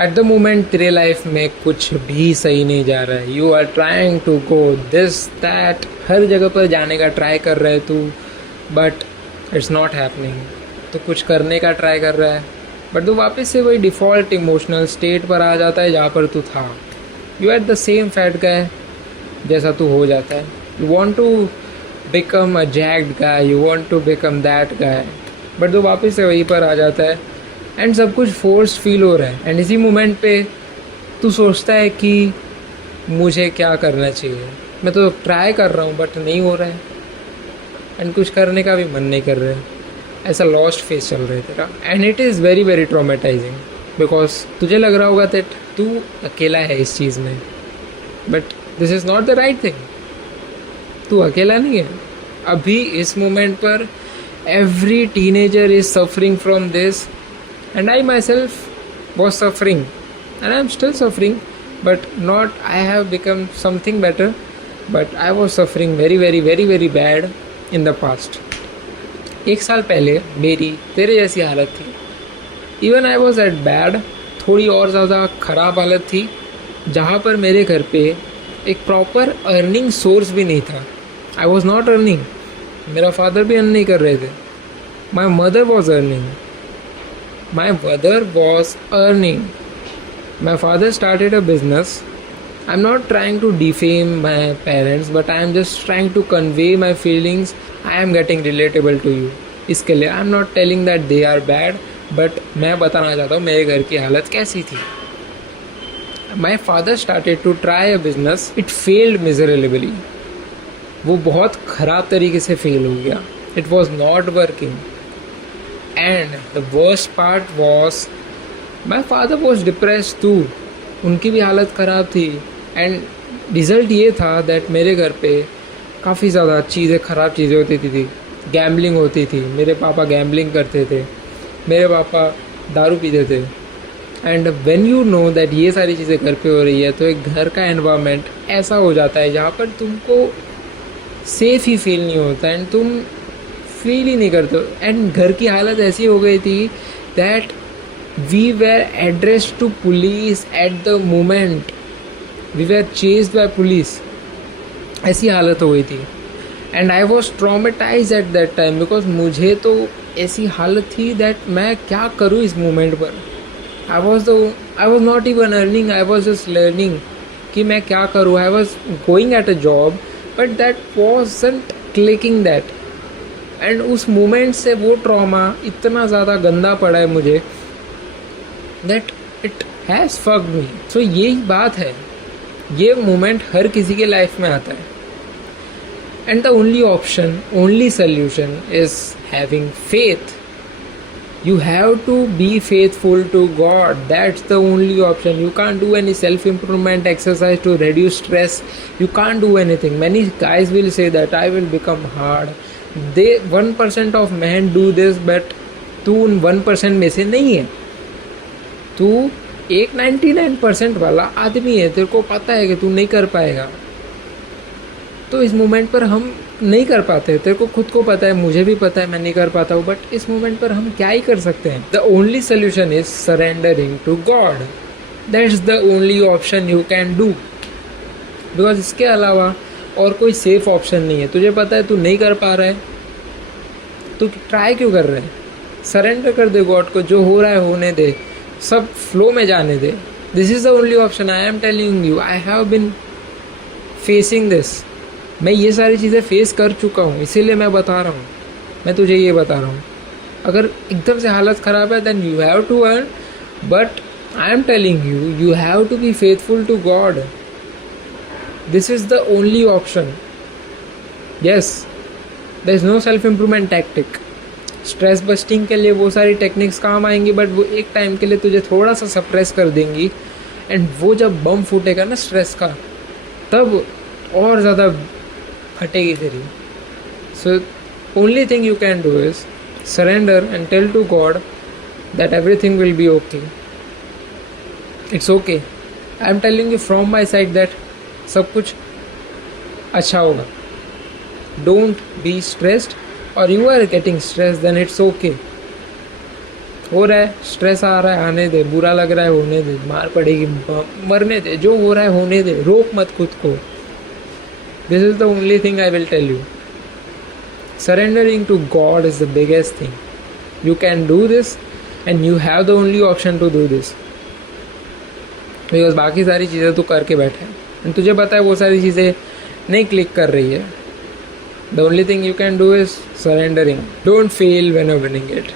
Eight the moment तेरे life में कुछ भी सही नहीं जा रहा है, you are trying to go this that, हर जगह पर जाने का ट्राई कर रहा है तू, बट इट्स नॉट हैपनिंग। तो कुछ करने का ट्राई कर रहा है बट तू वापस से वही डिफ़ॉल्ट इमोशनल स्टेट पर आ जाता है जहाँ पर तू था। You are the same fat guy जैसा तू हो जाता है। You want to become a jacked guy, you want to become that guy, but तू वापस से वहीं पर आ जाता है एंड सब कुछ फोर्स फील हो रहा है। एंड इसी मोमेंट पे तू सोचता है कि मुझे क्या करना चाहिए, मैं तो ट्राई कर रहा हूँ बट नहीं हो रहा है एंड कुछ करने का भी मन नहीं कर रहा है। ऐसा लॉस्ट फेस चल रहा है तेरा and it is very very traumatising because तुझे लग रहा होगा दैट तू अकेला है इस चीज़ में, but this is not the right thing. तू अकेला नहीं है। अभी इस मोमेंट पर every teenager is suffering from this and I myself was suffering and I am still suffering, but not I have become something better, but I was suffering very very very very bad in the past. एक साल पहले मेरी तेरे जैसी हालत थी। Even I was at bad, थोड़ी और ज़्यादा ख़राब हालत थी जहाँ पर मेरे घर पे एक प्रॉपर अर्निंग सोर्स भी नहीं था। आई वॉज नॉट अर्निंग, मेरा फादर भी अर्न नहीं कर रहे थे। My mother was earning, my mother was earning. My father started a business. I'm not trying to defame my parents, but I am just trying to convey my feelings. I am getting relatable to you. इसके लिए I'm not telling that they are bad, but मैं बताना चाहता हूँ मेरे घर की हालत कैसी थी। My father started to try a business. It failed miserably. वो बहुत ख़राब तरीके से फेल हो गया। It was not working. And the worst part was my father was depressed too. उनकी भी हालत ख़राब थी एंड रिज़ल्ट ये था दैट मेरे घर पे काफ़ी ज़्यादा चीज़ें ख़राब चीज़ें होती थी। गैम्बलिंग होती थी, मेरे पापा गैम्बलिंग करते थे, मेरे पापा दारू पीते थे। And when you know that ये सारी चीज़ें घर पे हो रही है तो एक घर का एनवायरनमेंट ऐसा हो जाता है जहाँ पर तुमको सेफ़ ही फील नहीं होता एंड तुम फील ही नहीं करते। एंड घर की हालत ऐसी हो गई थी that we were addressed to police at the moment, we were chased by police. ऐसी हालत हो गई थी and I was traumatise at that time because मुझे तो ऐसी हालत थी दैट मैं क्या करूँ इस मोमेंट पर। I was not even earning, I was just learning कि मैं क्या करूँ। I was going at a job but that wasn't clicking that. And उस मोमेंट से वो ट्रॉमा इतना ज़्यादा गंदा पड़ा है मुझे दैट इट हैज़ फक्ड मी। सो यही बात है, ये मोमेंट हर किसी के लाइफ में आता है and the only option, only solution is having faith. You have to be faithful to God. That's the only option. You can't do any self-improvement exercise to reduce stress. You can't do anything. Many guys will say that I will become hard. They 1% of men do this, but तू उन 1% में से नहीं है। तू एक 99% वाला आदमी है। तेरे को पता है कि तू नहीं कर पाएगा, तो इस मोमेंट पर हम नहीं कर पाते। तेरे को खुद को पता है, मुझे भी पता है मैं नहीं कर पाता हूँ, बट इस मोमेंट पर हम क्या ही कर सकते हैं। The only solution is surrendering to God. That's the only option you can do because इसके अलावा और कोई सेफ ऑप्शन नहीं है। तुझे पता है तू नहीं कर पा रहा है, तू ट्राई क्यों कर रहा है? सरेंडर कर दे गॉड को, जो हो रहा है होने दे, सब फ्लो में जाने दे। This is the only option. I am telling you, I have been facing this. मैं ये सारी चीज़ें फेस कर चुका हूँ, इसीलिए मैं बता रहा हूँ, मैं तुझे ये बता रहा हूँ। अगर एकदम से हालत ख़राब है then you have to earn, but I am telling you, you have to be faithful to God. This is the only option. Yes, there is no self improvement tactic. Stress busting के लिए वो सारी techniques काम आएंगी, but वो एक time के लिए तुझे थोड़ा सा सप्रेस कर देंगी एंड वो जब बम फूटेगा ना स्ट्रेस का, तब और ज़्यादा फटेगी तेरी। So only thing you can do is surrender and tell to God that everything will be okay. It's okay. I am telling you from my side that सब कुछ अच्छा होगा। डोंट बी स्ट्रेस्ड, और you are getting stress then it's okay. हो रहा है, stress आ रहा है, आने दे, बुरा लग रहा है, होने दे, मार पड़ेगी, मरने दे, जो हो रहा है होने दे, रोक मत खुद को. This is the only thing I will tell you. Surrendering to God is the biggest thing. You can do this and you have the only option to do this. Because बाकी सारी चीज़ें तू करके बैठा है and तुझे पता है वो सारी चीज़ें नहीं क्लिक कर रही है. The only thing you can do is surrendering. Don't fail when you're winning it.